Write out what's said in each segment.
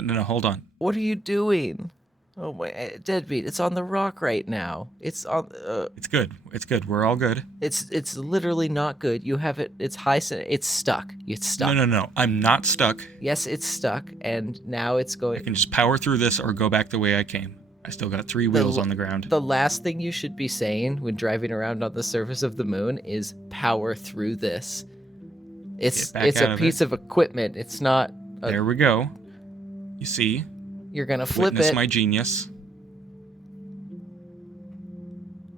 No, hold on. What are you doing? Oh my, Deadbeat, it's on the rock right now. It's on. It's good. It's good. We're all good. It's literally not good. You have it. It's high. It's stuck. It's stuck. No. I'm not stuck. Yes, it's stuck, and now it's going. I can just power through this or go back the way I came. I still got 3 wheels on the ground. The last thing you should be saying when driving around on the surface of the moon is power through this. It's a piece of equipment. It's not. There we go. You see? You're gonna flip Witness it. my genius.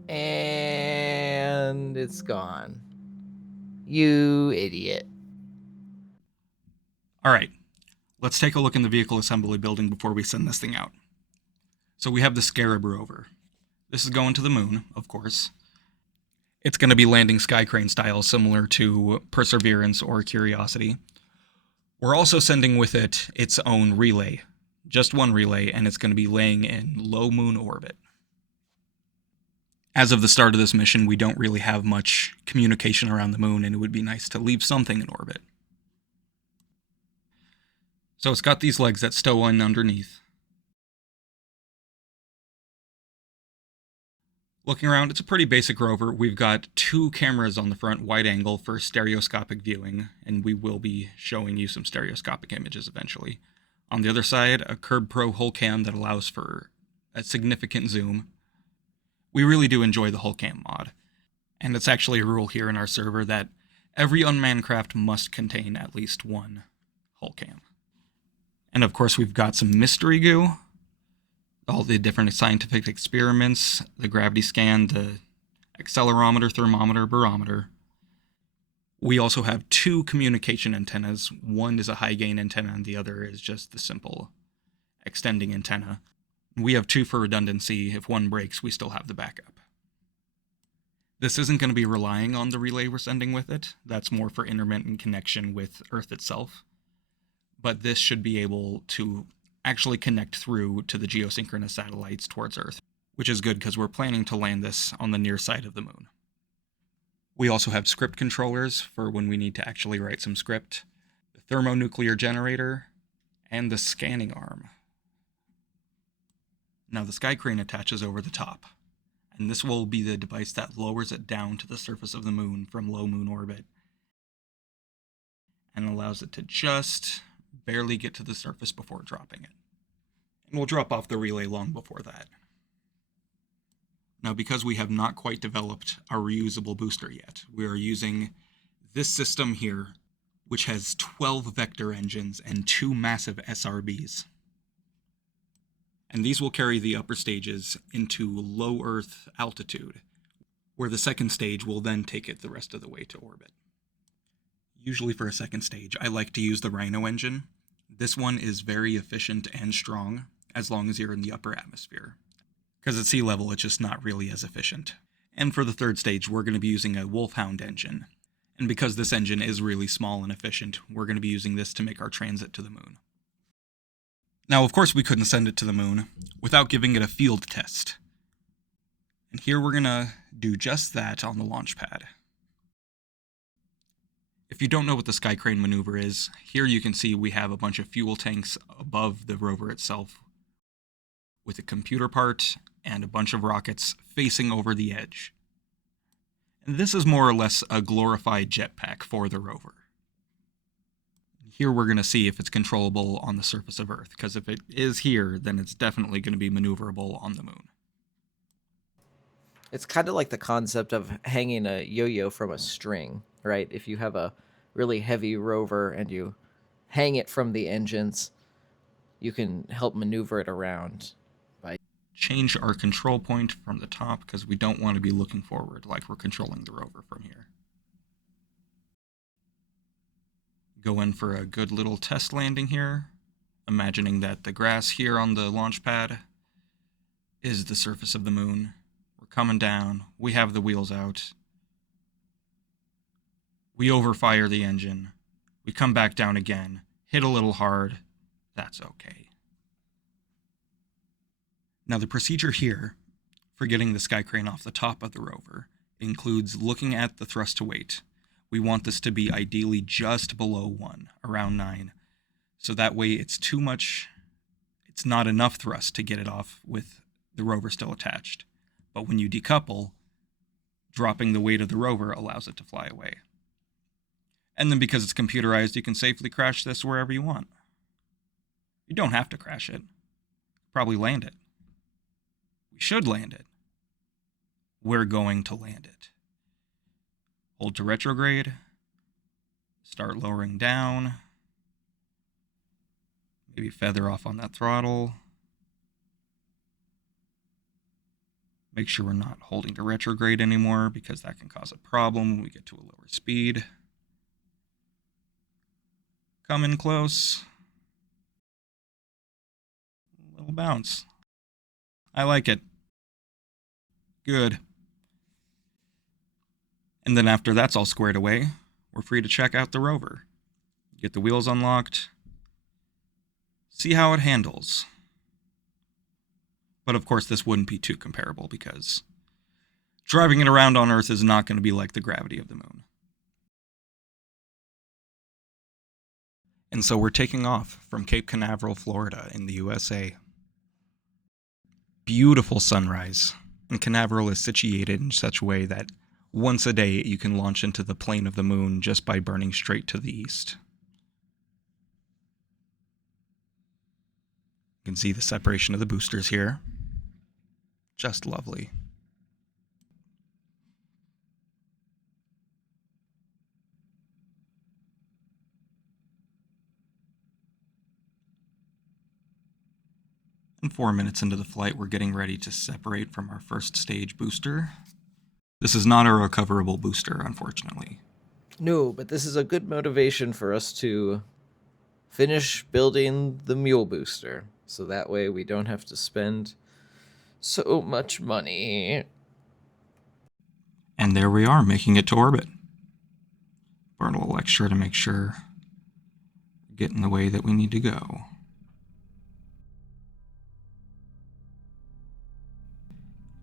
And it's gone. You idiot. All right. Let's take a look in the vehicle assembly building before we send this thing out. So we have the Scarab Rover. This is going to the moon, of course. It's going to be landing sky crane style, similar to Perseverance or Curiosity. We're also sending with it its own relay. Just one relay, and it's going to be laying in low moon orbit. As of the start of this mission, we don't really have much communication around the moon, and it would be nice to leave something in orbit. So it's got these legs that stow in underneath. Looking around, it's a pretty basic rover. We've got 2 cameras on the front, wide angle for stereoscopic viewing, and we will be showing you some stereoscopic images eventually. On the other side, a Curb Pro HullCam that allows for a significant zoom. We really do enjoy the HullCam mod, and it's actually a rule here in our server that every unmanned craft must contain at least 1 HullCam. And of course, we've got some mystery goo. All the different scientific experiments, the gravity scan, the accelerometer, thermometer, barometer. We also have 2 communication antennas. One is a high gain antenna and the other is just the simple extending antenna. We have 2 for redundancy. If one breaks, we still have the backup. This isn't going to be relying on the relay we're sending with it. That's more for intermittent connection with Earth itself. But this should be able to actually connect through to the geosynchronous satellites towards Earth, which is good because we're planning to land this on the near side of the moon. We also have script controllers for when we need to actually write some script, the thermonuclear generator, and the scanning arm. Now the sky crane attaches over the top, and this will be the device that lowers it down to the surface of the moon from low moon orbit, and allows it to just barely get to the surface before dropping it. And we'll drop off the relay long before that. Now, because we have not quite developed our reusable booster yet, we are using this system here, which has 12 vector engines and 2 massive SRBs. And these will carry the upper stages into low Earth altitude, where the second stage will then take it the rest of the way to orbit. Usually for a second stage, I like to use the Rhino engine. This one is very efficient and strong, as long as you're in the upper atmosphere. Because at sea level, it's just not really as efficient. And for the third stage, we're going to be using a Wolfhound engine. And because this engine is really small and efficient, we're going to be using this to make our transit to the moon. Now, of course, we couldn't send it to the moon without giving it a field test. And here we're going to do just that on the launch pad. If you don't know what the sky crane maneuver is, here you can see we have a bunch of fuel tanks above the rover itself, with a computer part and a bunch of rockets facing over the edge. And this is more or less a glorified jetpack for the rover. Here we're going to see if it's controllable on the surface of Earth, because if it is here, then it's definitely going to be maneuverable on the moon. It's kind of like the concept of hanging a yo-yo from a string, right? If you have a really heavy rover and you hang it from the engines, you can help maneuver it around by change our control point from the top because we don't want to be looking forward like we're controlling the rover from here. Go in for a good little test landing here, imagining that the grass here on the launch pad is the surface of the moon. We're coming down, we have the wheels out. We overfire the engine. We come back down again, hit a little hard. That's okay. Now the procedure here for getting the sky crane off the top of the rover includes looking at the thrust to weight. We want this to be ideally just below 1, around 9. So that way it's too much it's not enough thrust to get it off with the rover still attached. But when you decouple, dropping the weight of the rover allows it to fly away. And then because it's computerized, you can safely crash this wherever you want. You don't have to crash it. Probably land it. We should land it. We're going to land it. Hold to retrograde. Start lowering down. Maybe feather off on that throttle. Make sure we're not holding to retrograde anymore because that can cause a problem when we get to a lower speed. Come in close. A little bounce. I like it. Good. And then after that's all squared away, we're free to check out the rover. Get the wheels unlocked. See how it handles. But of course this wouldn't be too comparable because driving it around on Earth is not going to be like the gravity of the moon. And so we're taking off from Cape Canaveral, Florida in the USA. Beautiful sunrise, and Canaveral is situated in such a way that once a day you can launch into the plane of the moon just by burning straight to the east. You can see the separation of the boosters here. Just lovely. And 4 minutes into the flight, we're getting ready to separate from our first stage booster. This is not a recoverable booster, unfortunately. No, but this is a good motivation for us to finish building the mule booster. So that way we don't have to spend so much money. And there we are, making it to orbit. Burn a little extra to make sure we get in the way that we need to go.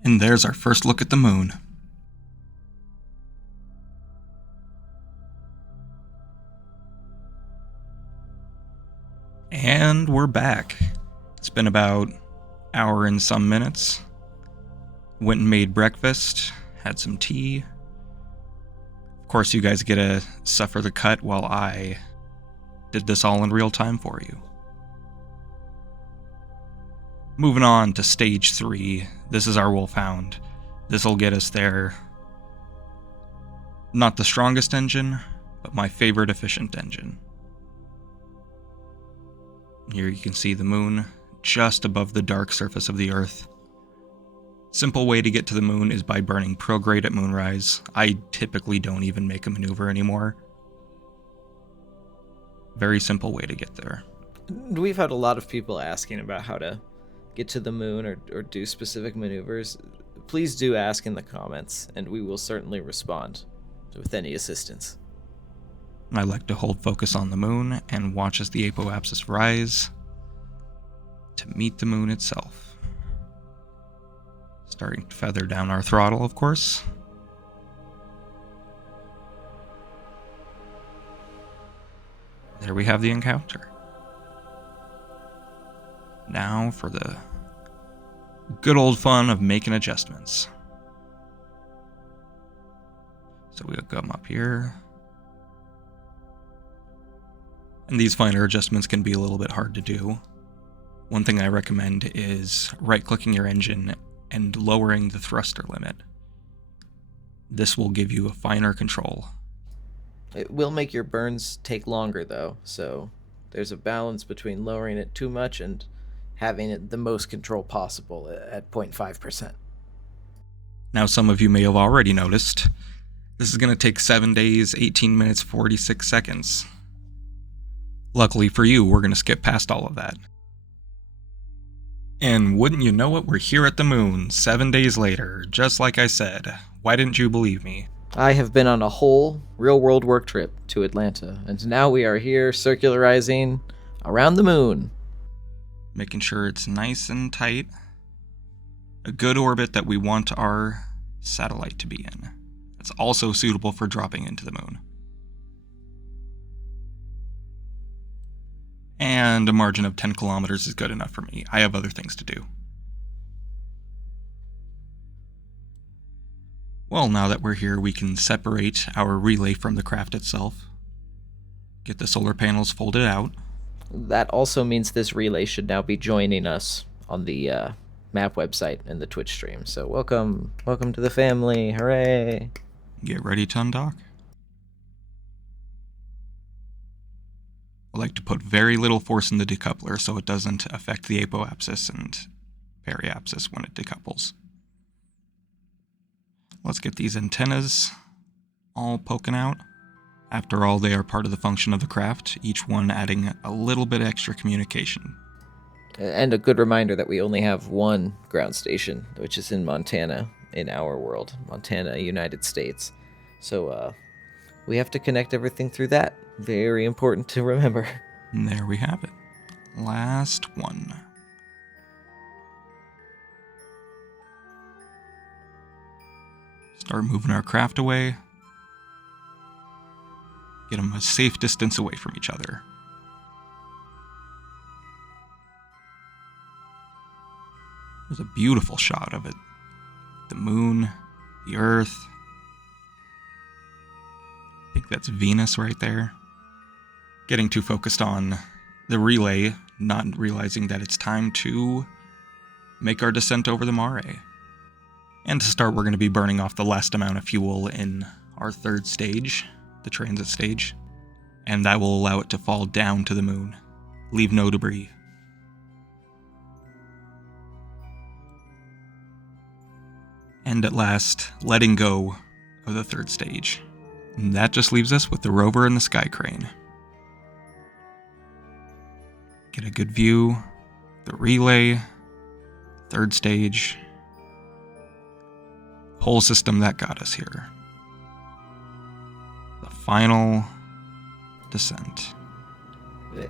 And there's our first look at the moon. And we're back. It's been about an hour and some minutes. Went and made breakfast, had some tea. Of course, you guys get to suffer the cut while I did this all in real time for you. Moving on to stage 3. This is our Wolfhound. This'll get us there. Not the strongest engine, but my favorite efficient engine. Here you can see the moon just above the dark surface of the Earth. Simple way to get to the moon is by burning prograde at moonrise. I typically don't even make a maneuver anymore. Very simple way to get there. We've had a lot of people asking about how to get to the moon or do specific maneuvers. Please do ask in the comments, and we will certainly respond with any assistance. I like to hold focus on the moon and watch as the apoapsis rise to meet the moon itself. Starting to feather down our throttle, of course. There we have the encounter. Now for the good old fun of making adjustments. So we'll come up here. And these finer adjustments can be a little bit hard to do. One thing I recommend is right-clicking your engine and lowering the thruster limit. This will give you a finer control. It will make your burns take longer though, so there's a balance between lowering it too much and having it the most control possible at 0.5%. Now some of you may have already noticed, this is going to take 7 days, 18 minutes, 46 seconds. Luckily for you, we're going to skip past all of that. And wouldn't you know it, we're here at the moon, 7 days later, just like I said. Why didn't you believe me? I have been on a whole real-world work trip to Atlanta, and now we are here circularizing around the moon. Making sure it's nice and tight. A good orbit that we want our satellite to be in. It's also suitable for dropping into the moon. And a margin of 10 kilometers is good enough for me. I have other things to do. Well, now that we're here, we can separate our relay from the craft itself. Get the solar panels folded out. That also means this relay should now be joining us on the map website and the Twitch stream. So welcome to the family, hooray! Get ready to undock. I like to put very little force in the decoupler so it doesn't affect the apoapsis and periapsis when it decouples. Let's get these antennas all poking out. After all, they are part of the function of the craft, each one adding a little bit extra communication. And a good reminder that we only have one ground station, which is in Montana, in our world, Montana, United States. So we have to connect everything through that. Very important to remember. And there we have it. Last one. Start moving our craft away. Get them a safe distance away from each other. There's a beautiful shot of it. The moon, the Earth. I think that's Venus right there. Getting too focused on the relay, not realizing that it's time to make our descent over the Mare. And to start, we're going to be burning off the last amount of fuel in our third stage, the transit stage, and that will allow it to fall down to the moon. Leave no debris. And at last, letting go of the third stage. And that just leaves us with the rover and the sky crane. Get a good view, the relay, third stage, whole system that got us here. The final descent.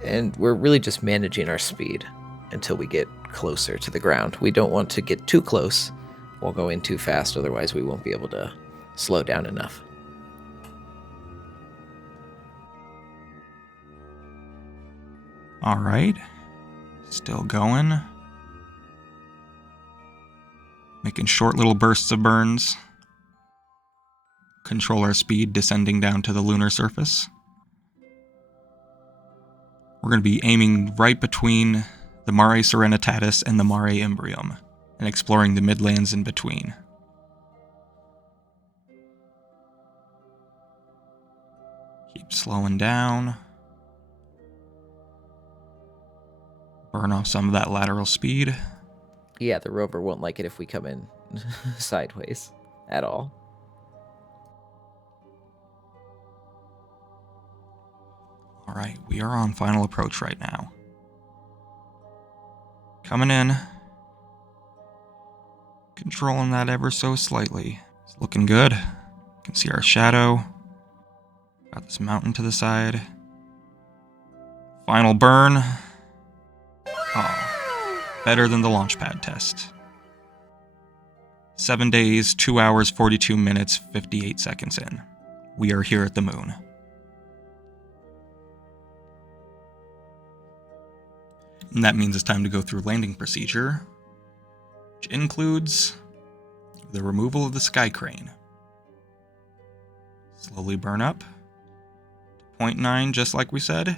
And we're really just managing our speed until we get closer to the ground. We don't want to get too close while going too fast, otherwise we won't be able to slow down enough. All right, still going. Making short little bursts of burns. Control our speed descending down to the lunar surface. We're going to be aiming right between the Mare Serenitatis and the Mare Imbrium, and exploring the midlands in between. Keep slowing down. Burn off some of that lateral speed. Yeah, the rover won't like it if we come in sideways at all. All right, we are on final approach right now. Coming in. Controlling that ever so slightly. It's looking good. You can see our shadow. Got this mountain to the side. Final burn. Oh, better than the launchpad test. 7 days, 2 hours, 42 minutes, 58 seconds in. We are here at the moon. And that means it's time to go through landing procedure, which includes the removal of the sky crane. Slowly burn up to 0.9, just like we said,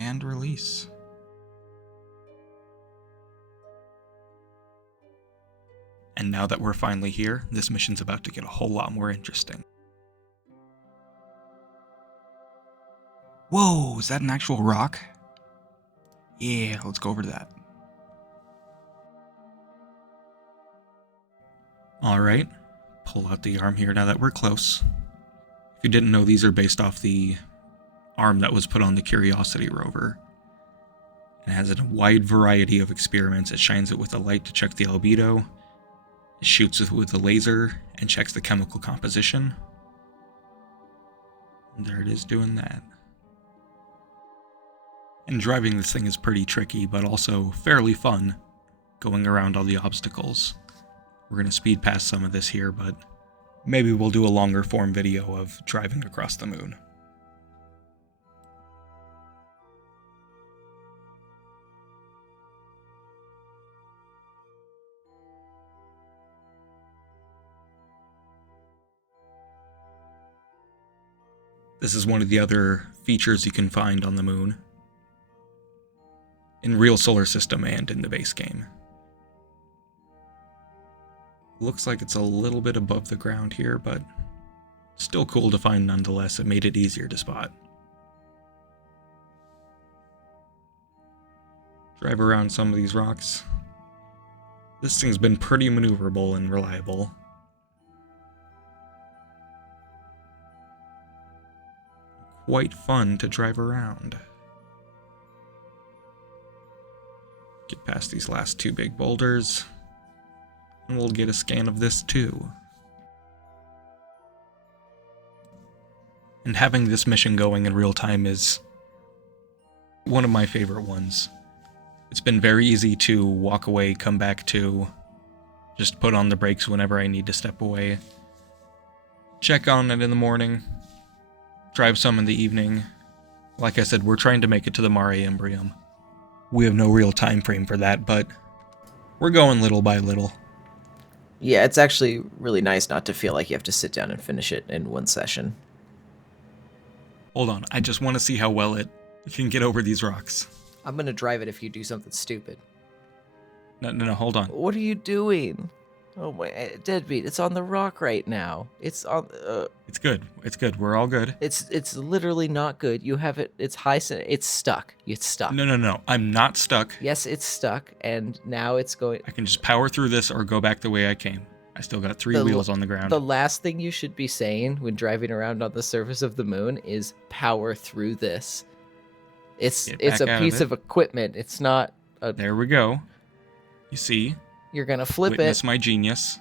and release. And now that we're finally here, this mission's about to get a whole lot more interesting. Whoa, is that an actual rock? Yeah, let's go over to that. Alright, pull out the arm here now that we're close. If you didn't know, these are based off the arm that was put on the Curiosity rover. It has a wide variety of experiments. It shines it with a light to check the albedo. It shoots it with a laser and checks the chemical composition. And there it is doing that. And driving this thing is pretty tricky, but also fairly fun, going around all the obstacles. We're going to speed past some of this here, but maybe we'll do a longer form video of driving across the moon. This is one of the other features you can find on the moon, in real solar system and in the base game. Looks like it's a little bit above the ground here, but still cool to find nonetheless. It made it easier to spot. Drive around some of these rocks. This thing's been pretty maneuverable and reliable. Quite fun to drive around. Get past these last two big boulders, and we'll get a scan of this too. And having this mission going in real time is one of my favorite ones. It's been very easy to walk away, come back to, just put on the brakes whenever I need to step away. Check on it in the morning, drive some in the evening. Like I said, we're trying to make it to the Mare Imbrium. We have no real time frame for that, but we're going little by little. Yeah, it's actually really nice not to feel like you have to sit down and finish it in one session. Hold on, I just want to see how well it can get over these rocks. I'm going to drive it if you do something stupid. No, hold on. What are you doing? Oh my, Deadbeat, it's on the rock right now. It's on, It's good, we're all good. It's literally not good. You have it, it's it's stuck. It's stuck. No, I'm not stuck. Yes, it's stuck, and now it's going... I can just power through this or go back the way I came. I still got three wheels on the ground. The last thing you should be saying when driving around on the surface of the moon is power through this. It's a piece of equipment. It's not a... There we go. You see? You're gonna flip Witness my genius.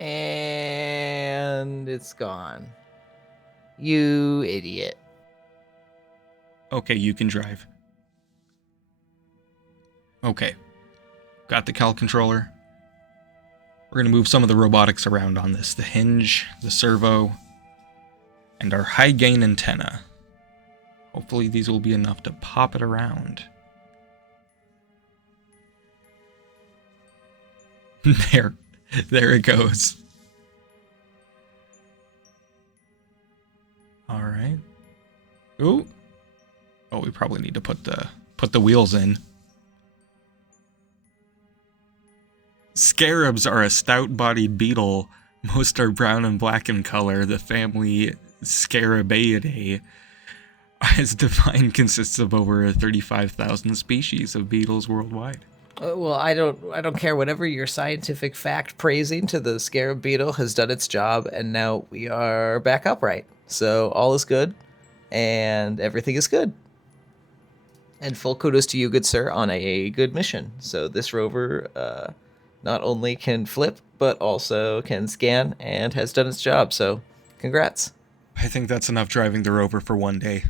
And it's gone. You idiot. Okay, you can drive. Okay. Got the Cal controller. We're gonna move some of the robotics around on this. The hinge, the servo, and our high gain antenna. Hopefully these will be enough to pop it around. There it goes. All right. Ooh. Oh, we probably need to put the wheels in. Scarabs are a stout-bodied beetle. Most are brown and black in color. The family Scarabaeidae, as defined, consists of over 35,000 species of beetles worldwide. Well, I don't care. Whatever your scientific fact praising to the scarab beetle has done its job, and now we are back upright. So all is good, and everything is good. And full kudos to you, good sir, on a good mission. So this rover not only can flip, but also can scan and has done its job. So congrats. I think that's enough driving the rover for one day.